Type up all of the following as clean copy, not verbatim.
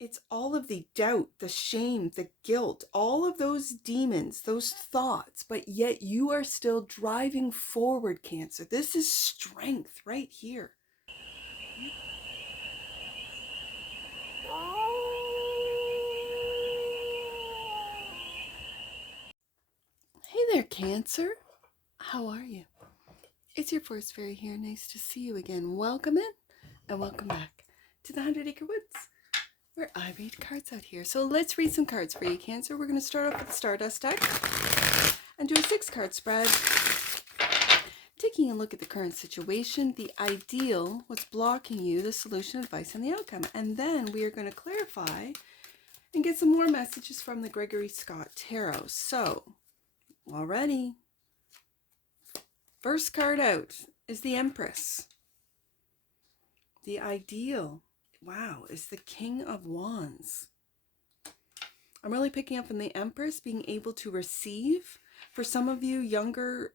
It's all of the doubt, the shame, the guilt, all of those demons, those thoughts, but yet you are still driving forward, Cancer. This is strength right here. Hey there, Cancer. How are you? It's your Forest Fairy here. Nice to see you again. Welcome in and welcome back to the 100 Acre Woods, where I read cards out here. So let's read some cards for you, Cancer. We're going to start off with the Stardust deck and do a 6-card spread. Taking a look at the current situation, the ideal, what's blocking you, the solution, advice, and the outcome. And then we are going to clarify and get some more messages from the Gregory Scott Tarot. So, already, first card out is the Empress. The ideal, wow, is the King of Wands. I'm really picking up on the Empress being able to receive. For some of you younger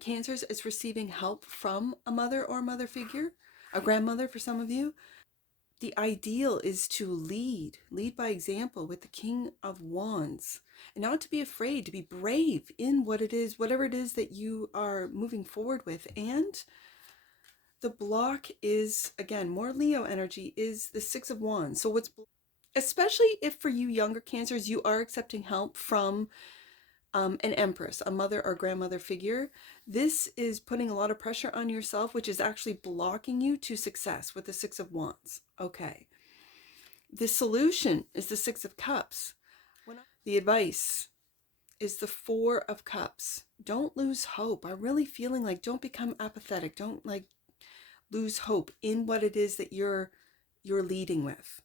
Cancers, it's receiving help from a mother or mother figure, a grandmother for some of you. The ideal is to lead by example with the King of Wands, and not to be afraid, to be brave in what it is, whatever it is that you are moving forward with. And the block is, again, more Leo energy, is the 6 of Wands. So what's, especially if for you younger Cancers, you are accepting help from an Empress, a mother or grandmother figure, this is putting a lot of pressure on yourself, which is actually blocking you to success with the 6 of Wands. Okay. The solution is the 6 of Cups. The advice is the 4 of Cups. Don't lose hope. I'm really feeling like don't become apathetic. Don't lose hope in what it is that you're leading with.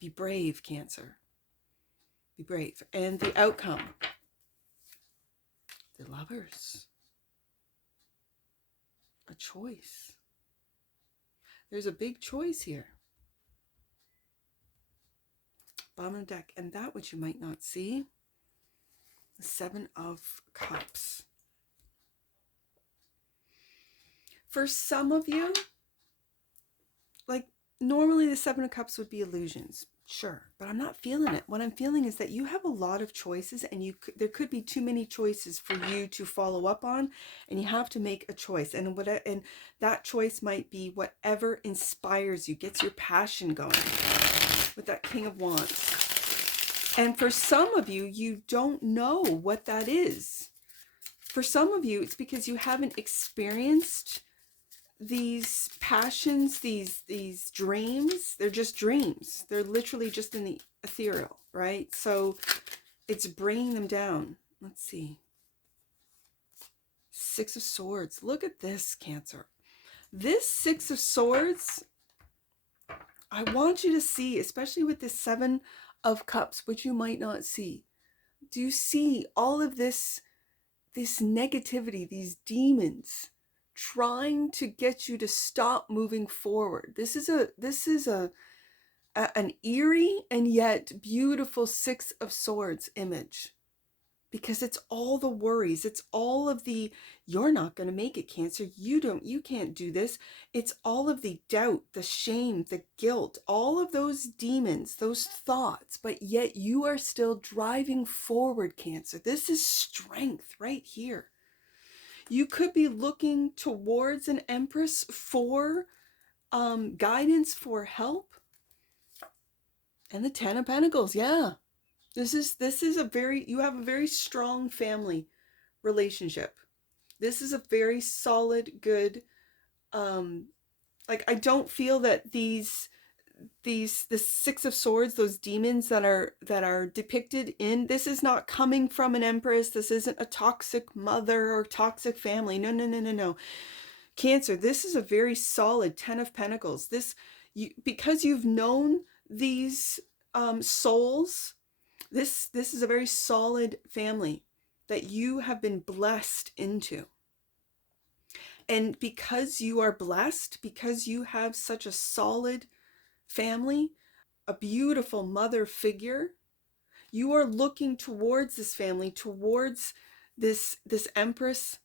Be brave, Cancer. Be brave. And the outcome, the Lovers. A choice. There's a big choice here. Bottom of the deck. And that which you might not see, the 7 of Cups. For some of you, normally the 7 of Cups would be illusions. Sure, but I'm not feeling it. What I'm feeling is that you have a lot of choices, and there could be too many choices for you to follow up on, and you have to make a choice. And that choice might be whatever inspires you, gets your passion going, with that King of Wands. And for some of you, you don't know what that is. For some of you, it's because you haven't experienced these passions, these dreams. They're just dreams. They're literally just in the ethereal, right? So it's bringing them down. Let's see. 6 of Swords. Look at this, Cancer. This 6 of Swords, I want you to see, especially with this 7 of Cups, which you might not see. Do you see all of this negativity, these demons trying to get you to stop moving forward? This is an eerie and yet beautiful 6 of Swords image, because it's all the worries, it's all of the you're not going to make it, Cancer, you can't do this. It's all of the doubt, the shame, the guilt, all of those demons, those thoughts, but yet you are still driving forward, Cancer. This is strength right here. You could be looking towards an Empress for guidance, for help. And the 10 of Pentacles, yeah. This is you have a very strong family relationship. This is a very solid, good, I don't feel that the 6 of Swords, those demons that are depicted in this, is not coming from an Empress. This isn't a toxic mother or toxic family. No. Cancer, this is a very solid 10 of Pentacles. Because you've known these souls, this is a very solid family that you have been blessed into. And because you are blessed, because you have such a solid family, a beautiful mother figure, you are looking towards this family, towards this Empress,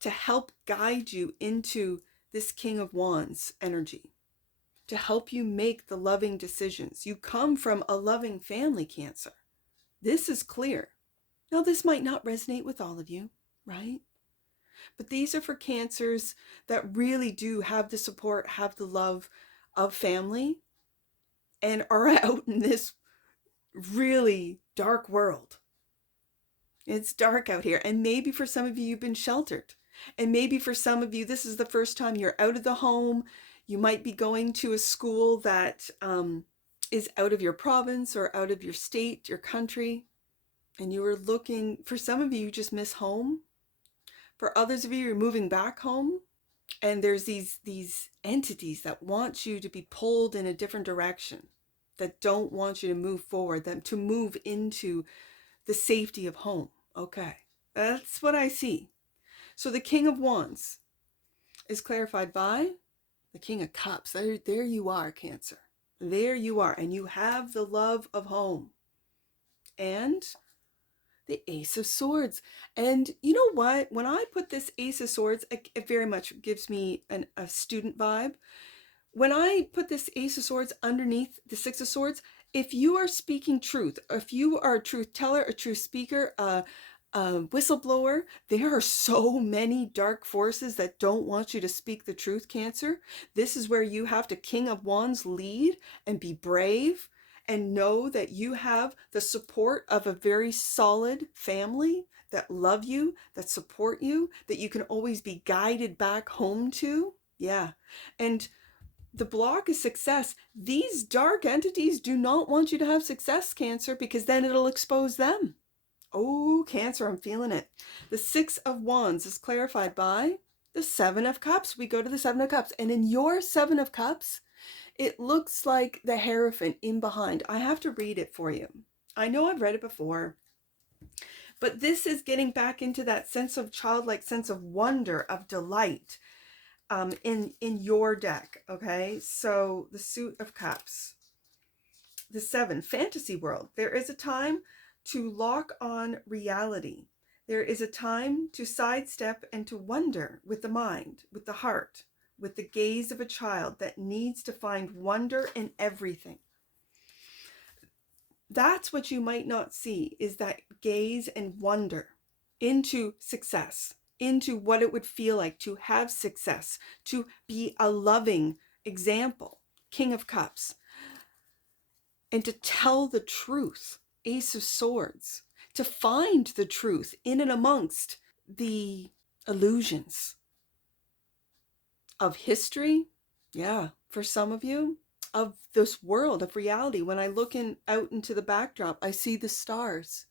to help guide you into this King of Wands energy. to help you make the loving decisions. You come from a loving family, Cancer. This is clear. Now, this might not resonate with all of you, right? But these are for Cancers that really do have the support, have the love of family, and are out in this really dark world. It's dark out here. And maybe for some of you, you've been sheltered. And maybe for some of you, this is the first time you're out of the home. You might be going to a school that is out of your province or out of your state, your country. And you were looking, for some of you, you just miss home. For others of you, you're moving back home. And there's these entities that want you to be pulled in a different direction, that don't want you to move forward, them to move into the safety of home. Okay, that's what I see. So the King of Wands is clarified by the King of Cups. There you are, Cancer. There you are. And you have the love of home. And the Ace of Swords. And you know what? When I put this Ace of Swords, it very much gives me a student vibe. When I put this Ace of Swords underneath the Six of Swords, if you are speaking truth, if you are a truth teller, a truth speaker, a whistleblower, there are so many dark forces that don't want you to speak the truth, Cancer. This is where you have to King of Wands lead and be brave and know that you have the support of a very solid family that love you, that support you, that you can always be guided back home to. Yeah. And the block is success. These dark entities do not want you to have success, Cancer, because then it'll expose them. Oh, Cancer, I'm feeling it. The Six of Wands is clarified by the Seven of Cups. We go to the Seven of Cups. And in your Seven of Cups, it looks like the Hierophant in behind. I have to read it for you. I know I've read it before, but this is getting back into that sense of childlike sense of wonder, of delight, in your deck. Okay, so the Suit of Cups, the Seven, fantasy world. There is a time to lock on reality. There is a time to sidestep and to wonder with the mind, with the heart, with the gaze of a child that needs to find wonder in everything. That's what you might not see, is that gaze and wonder into success, into what it would feel like to have success, to be a loving example, King of Cups, and to tell the truth, Ace of Swords, to find the truth in and amongst the illusions of history. Yeah, for some of you, of this world of reality. When I look out into the backdrop, I see the stars,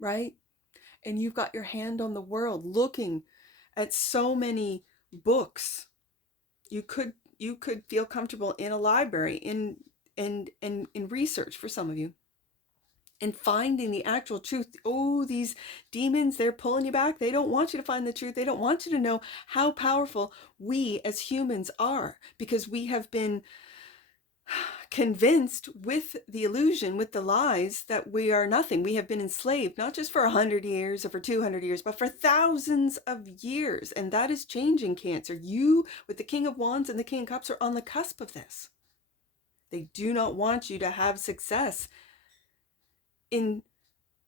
right? And you've got your hand on the world, looking at so many books. You could feel comfortable in a library, in research for some of you, and finding the actual truth. Oh, these demons, they're pulling you back. They don't want you to find the truth. They don't want you to know how powerful we as humans are, because we have been convinced with the illusion, with the lies, that we are nothing. We have been enslaved, not just for 100 years or for 200 years, but for thousands of years. And that is changing, Cancer. You, with the King of Wands and the King of Cups, are on the cusp of this. They do not want you to have success in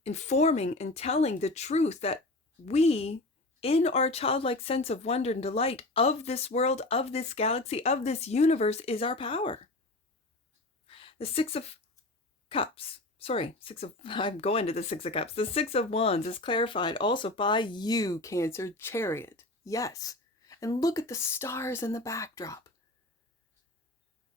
informing and telling the truth that we, in our childlike sense of wonder and delight of this world, of this galaxy, of this universe, is our power. The Six of Cups, I'm going to the Six of Cups. The Six of Wands is clarified also by you, Cancer, Chariot. Yes. And look at the stars in the backdrop.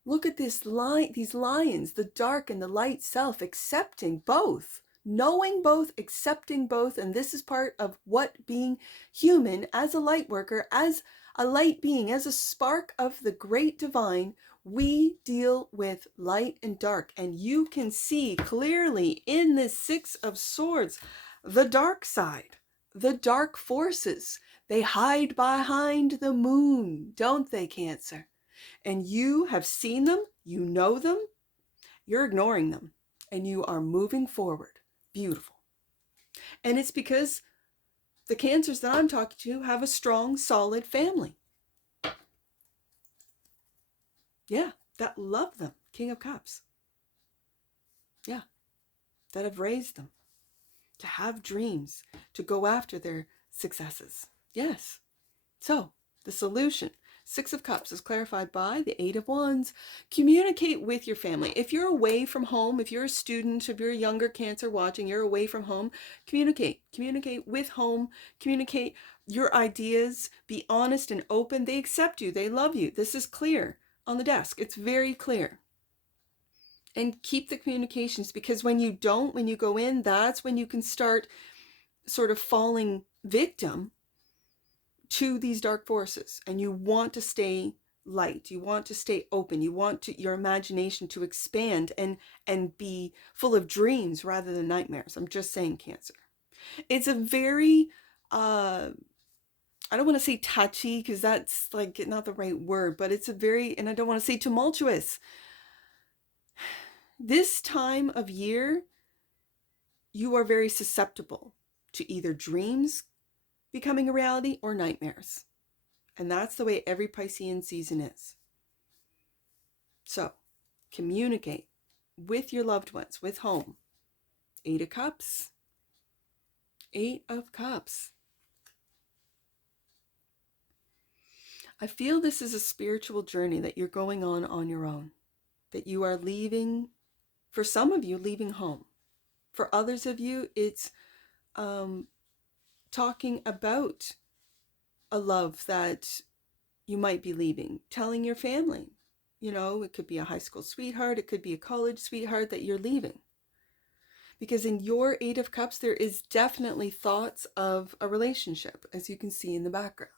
Look at these lions, the dark and the light self, accepting both, knowing both, accepting both. And this is part of what being human, as a light worker, as a light being, as a spark of the great divine. We deal with light and dark, and you can see clearly in this Six of Swords the dark side, the dark forces. They hide behind the moon, don't they, Cancer? And you have seen them, you know them, you're ignoring them, and you are moving forward. Beautiful. And it's because the Cancers that I'm talking to have a strong, solid family. Yeah, that love them. King of Cups. Yeah. That have raised them to have dreams, to go after their successes. Yes. So the solution, Six of Cups, is clarified by the Eight of Wands. Communicate with your family. If you're away from home, if you're a student, if you're a younger Cancer watching, you're away from home, communicate. Communicate with home. Communicate your ideas. Be honest and open. They accept you. They love you. This is clear on the desk. It's very clear. And keep the communications, because when you don't, when you go in, that's when you can start sort of falling victim to these dark forces. And you want to stay light. You want to stay open. You want your imagination to expand and be full of dreams rather than nightmares. I'm just saying, Cancer. It's a very, I don't want to say touchy, because that's like not the right word, but it's a very, and I don't want to say tumultuous. This time of year, you are very susceptible to either dreams becoming a reality or nightmares. And that's the way every Piscean season is. So, communicate with your loved ones, with home. Eight of Cups. Eight of Cups. I feel this is a spiritual journey that you're going on your own. That you are leaving, for some of you, leaving home. For others of you, it's talking about a love that you might be leaving, telling your family. You know, it could be a high school sweetheart, it could be a college sweetheart that you're leaving. Because in your Eight of Cups, there is definitely thoughts of a relationship, as you can see in the background.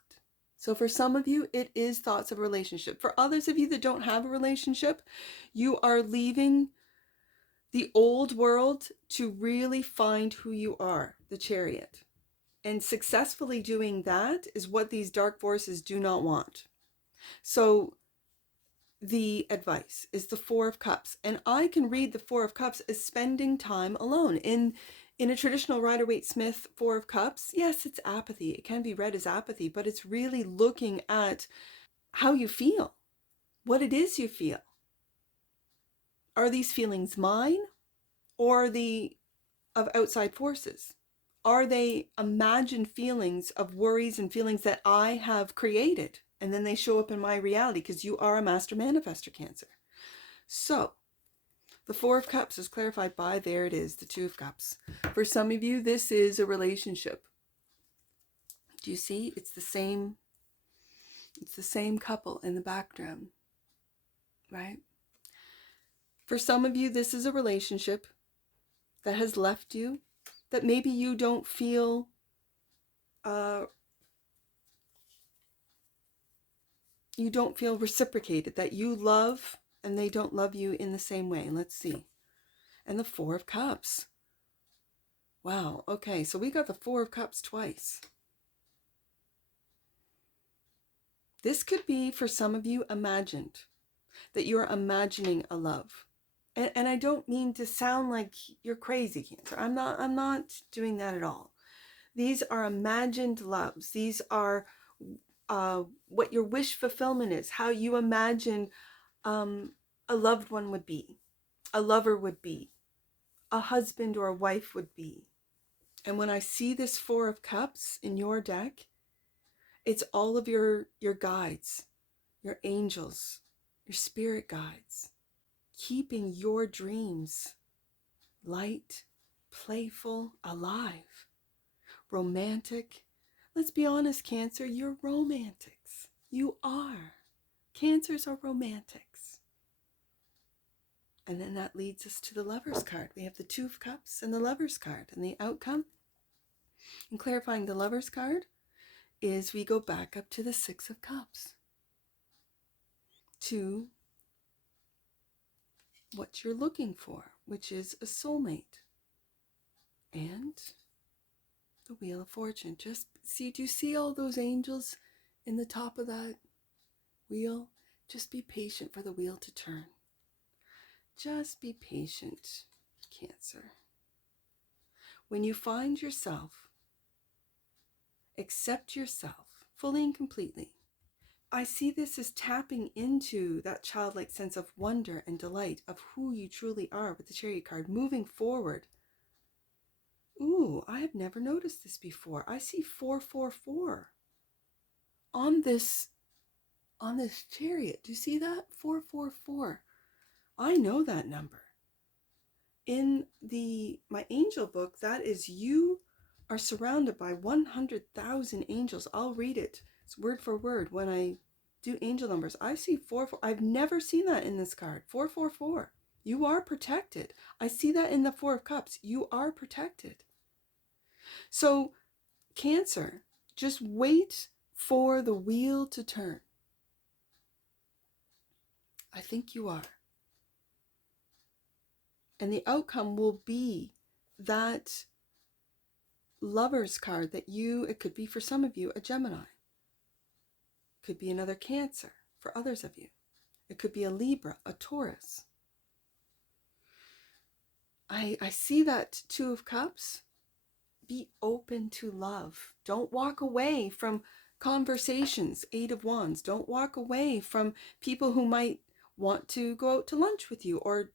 So for some of you, it is thoughts of a relationship. For others of you that don't have a relationship, you are leaving the old world to really find who you are, the Chariot. And successfully doing that is what these dark forces do not want. So the advice is the Four of Cups. And I can read the Four of Cups as spending time alone. In a traditional Rider-Waite-Smith Four of Cups, yes, it's apathy. It can be read as apathy, but it's really looking at how you feel, what it is you feel. Are these feelings mine, or are they of outside forces? Are they imagined feelings of worries and feelings that I have created? And then they show up in my reality, because you are a master manifester, Cancer. So the Four of Cups is clarified by, there it is, the Two of Cups. For some of you, this is a relationship. Do you see? It's the same couple in the background, right? For some of you, this is a relationship that has left you, that maybe you don't feel reciprocated, that you love and they don't love you in the same way. Let's see. And the Four of Cups. Wow. Okay, so we got the Four of Cups twice. This could be, for some of you, imagined, that you're imagining a love. And I don't mean to sound like you're crazy, Cancer. I'm not doing that at all. These are imagined loves. These are what your wish fulfillment is, how you imagine a loved one would be, a lover would be, a husband or a wife would be. And when I see this Four of Cups in your deck, it's all of your guides, your angels, your spirit guides, keeping your dreams light, playful, alive, romantic. Let's be honest, Cancer, you're romantics. You are. Cancers are romantics. And then that leads us to the Lover's card. We have the Two of Cups and the Lover's card. And the outcome, in clarifying the Lover's card, is we go back up to the Six of Cups. To what you're looking for, which is a soulmate. And the Wheel of Fortune. Just see, do you see all those angels in the top of that wheel? Just be patient for the wheel to turn. Just be patient, Cancer. When you find yourself, accept yourself fully and completely. I see this as tapping into that childlike sense of wonder and delight of who you truly are with the Chariot card, moving forward. Ooh, I have never noticed this before. I see 444 on this Chariot. Do you see that? 444. I know that number. In my angel book, that is, you are surrounded by 100,000 angels. I'll read it. It's word for word when I do angel numbers. I see 4. I've never seen that in this card. 444. You are protected. I see that in the Four of Cups. You are protected. So, Cancer, just wait for the wheel to turn. I think you are. And the outcome will be that Lover's card that it could be for some of you, a Gemini. It could be another Cancer for others of you. It could be a Libra, a Taurus. I see that Two of Cups. Be open to love. Don't walk away from conversations, Eight of Wands. Don't walk away from people who might want to go out to lunch with you or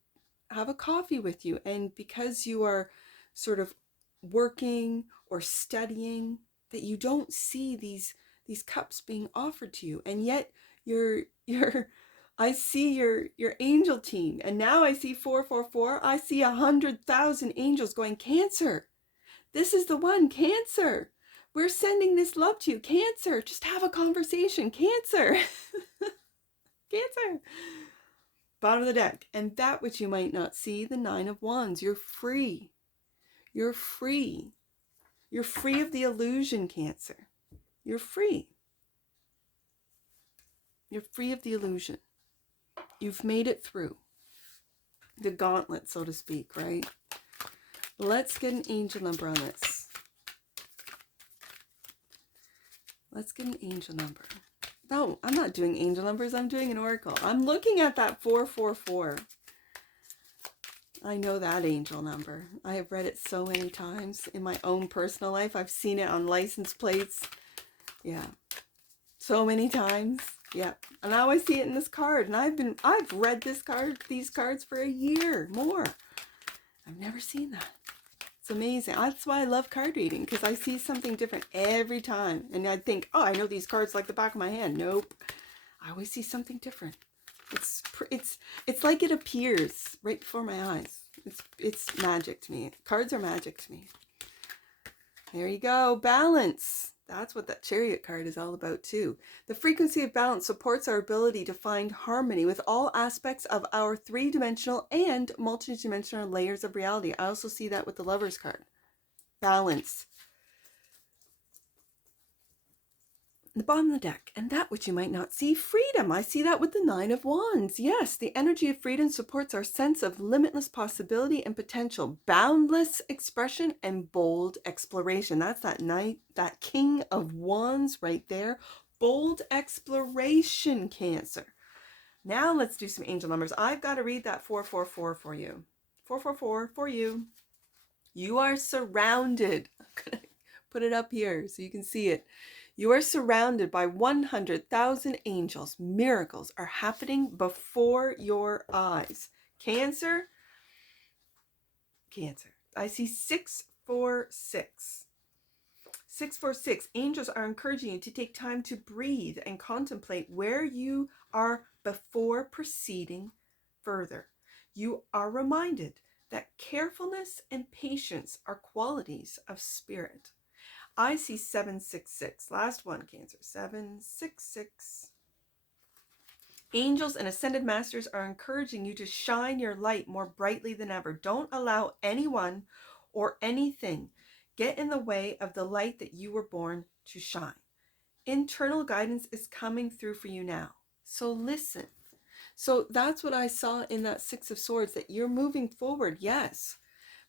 have a coffee with you. And because you are sort of working or studying, that you don't see these cups being offered to you. And yet I see your angel team. And now I see 444. I see 100,000 angels going, Cancer. This is the one, Cancer. We're sending this love to you, Cancer. Just have a conversation, Cancer. Cancer. Bottom of the deck. And that which you might not see, the Nine of Wands. You're free. You're free. You're free of the illusion, Cancer. You're free. You're free of the illusion. You've made it through the gauntlet, so to speak, right? Let's get an angel number on this. Let's get an angel number. No, I'm not doing angel numbers. I'm doing an oracle. I'm looking at that 444. I know that angel number. I have read it so many times in my own personal life. I've seen it on license plates. Yeah. So many times. Yeah. And now I see it in this card. And I've read these cards for a year more. I've never seen that. It's amazing. That's why I love card reading, because I see something different every time. And I think, oh, I know these cards like the back of my hand. Nope. I always see something different. It's like it appears right before my eyes. It's magic to me. Cards are magic to me. There you go. Balance. That's what that Chariot card is all about too. The frequency of balance supports our ability to find harmony with all aspects of our three-dimensional and multi-dimensional layers of reality. I also see that with the Lover's card. Balance. The bottom of the deck, and that which you might not see, freedom. I see that with the Nine of Wands. Yes, the energy of freedom supports our sense of limitless possibility and potential, boundless expression and bold exploration. That's that King of Wands right there. Bold exploration, Cancer. Now let's do some angel numbers. I've got to read that 444 for you. 444 for you. You are surrounded. I'm going to put it up here so you can see it. You are surrounded by 100,000 angels. Miracles are happening before your eyes. Cancer. I see 646. 646. Angels are encouraging you to take time to breathe and contemplate where you are before proceeding further. You are reminded that carefulness and patience are qualities of spirit. I see 766. Last one, Cancer. 766. Angels and ascended masters are encouraging you to shine your light more brightly than ever. Don't allow anyone or anything get in the way of the light that you were born to shine. Internal guidance is coming through for you now. So listen. So that's what I saw in that Six of Swords, that you're moving forward, yes.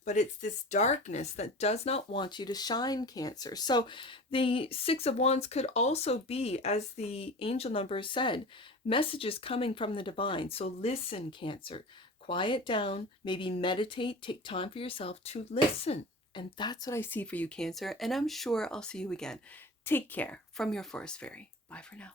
But it's this darkness that does not want you to shine, Cancer. So the Six of Wands could also be, as the angel number said, messages coming from the divine. So listen, Cancer. Quiet down, maybe meditate, take time for yourself to listen. And that's what I see for you, Cancer. And I'm sure I'll see you again. Take care from your Forest Fairy. Bye for now.